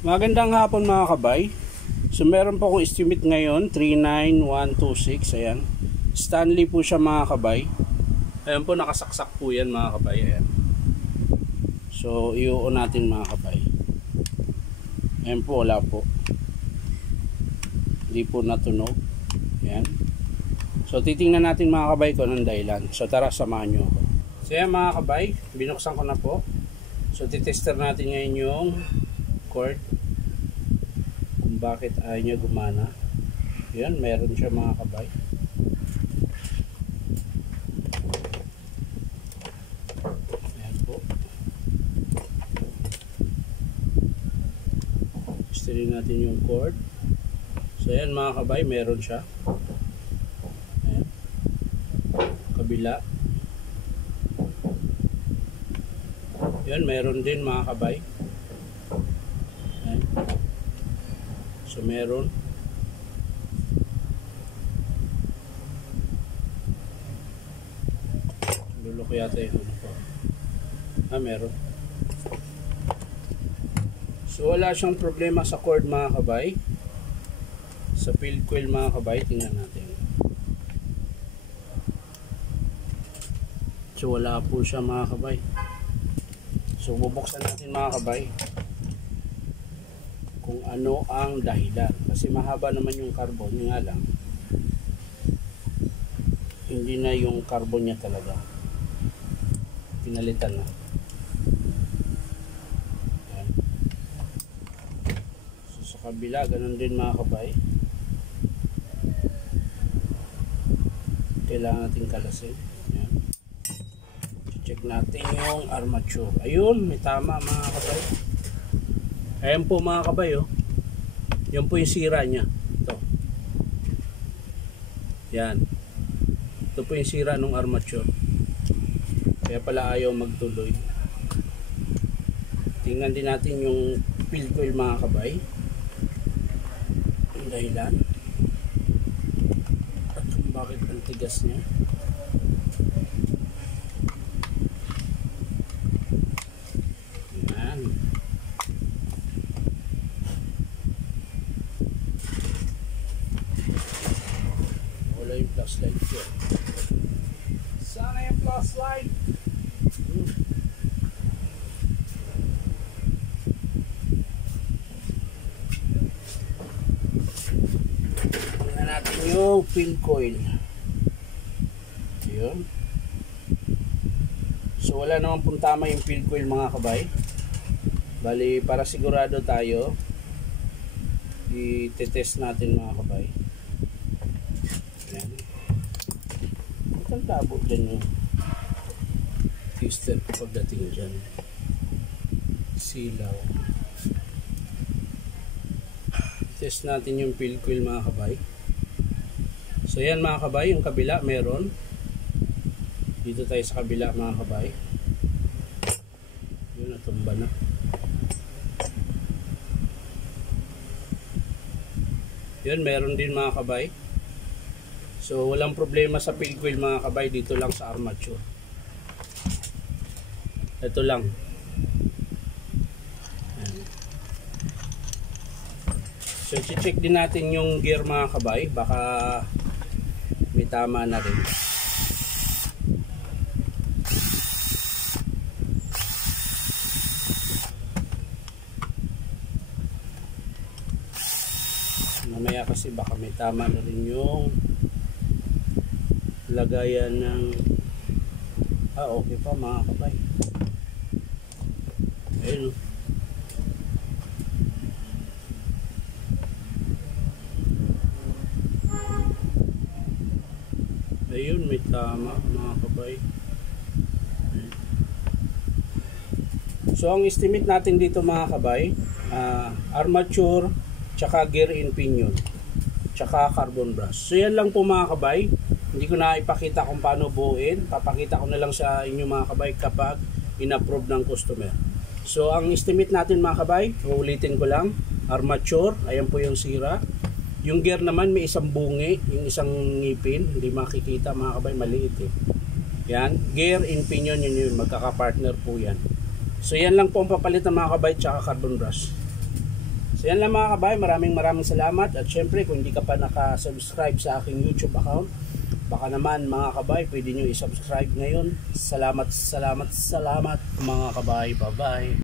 Magandang hapon mga kabay. So meron po akong estimate ngayon 39126. Ayan, Stanley po siya mga kabay. Ayan po, nakasaksak po yan mga kabay. Ayan. So iuo natin mga kabay. Ayan po, wala po, hindi po natunog. Ayan. So titingnan natin mga kabay kung anong dahilan. So tara, samahan nyo ako. So ayan mga kabay, binuksan ko na po. So titester natin ngayon yung cord kung bakit ayaw niya gumana. Yan, meron siya mga kabay. Ayan po, testerin natin yung cord. So ayan mga kabay, meron siya. Ayan, kabila. Yan, meron din mga kabay. Ayan. So meron. Luloko yata yung ano po. Meron. So wala siyang problema sa cord mga kabay. Sa field coil mga kabay, tingnan natin. So wala po siya mga kabay. So bubuksan natin mga kabay kung ano ang dahilan, kasi mahaba naman yung carbon, nga lang hindi na yung carbon niya talaga, pinalitan na. Ayan. So sa kabila ganun din mga kabay, kailangan natin kalasin. Ayan. Check natin yung armature. Ayun, may tama mga kabay. Ayan po mga kabay, oh. Yan po yung sira niya. Ito. Yan. Ito po yung sira ng armature. Kaya pala ayaw magtuloy. Tingnan din natin yung field coil mga kabay. Yung dahilan. At kung bakit ang tigas niya. Yung flashlight ko. Sana yung flashlight. Tingnan natin yung field coil. Yun. So wala naman pong tama yung field coil mga kabay. Bali, para sigurado tayo, i-test natin mga kabay. Ang tabo dyan yung tester ko pagdating dyan. Silaw. Test natin yung field coil mga kabay. So yan mga kabay, yung kabila meron. Dito tayo sa kabila mga kabay. Yun, natumba na. Yun, meron din mga kabay. So walang problema sa field coil mga kabay, dito lang sa armature. Ito lang. Ayan. So i-check din natin yung gear mga kabay, baka may tama na rin. Mamaya kasi baka may tama na rin yung lagayan ng okay pa mga kabay. Ayun. Ayun, may tama mga kabay. So ang estimate natin dito mga kabay, armature, tsaka gear in pinion, tsaka carbon brush. So yan lang po mga kabay. Hindi ko na ipakita kung paano buuin. Papakita ko na lang sa inyo mga kabay kapag in-approve ng customer. So ang estimate natin mga kabay, uulitin ko lang, armature, ayan po yung sira. Yung gear naman may isang bungi, yung isang ngipin, hindi makikita mga kabay, maliit eh. Yan, gear in pinion, yun magkaka-partner po yan. So yan lang po ang papalit ng mga kabay, tsaka carbon brush. So yan lang mga kabay, maraming salamat. At syempre kung hindi ka pa nakasubscribe sa aking YouTube account, baka naman mga kabay, pwede nyo isubscribe ngayon. Salamat mga kabay. Bye bye.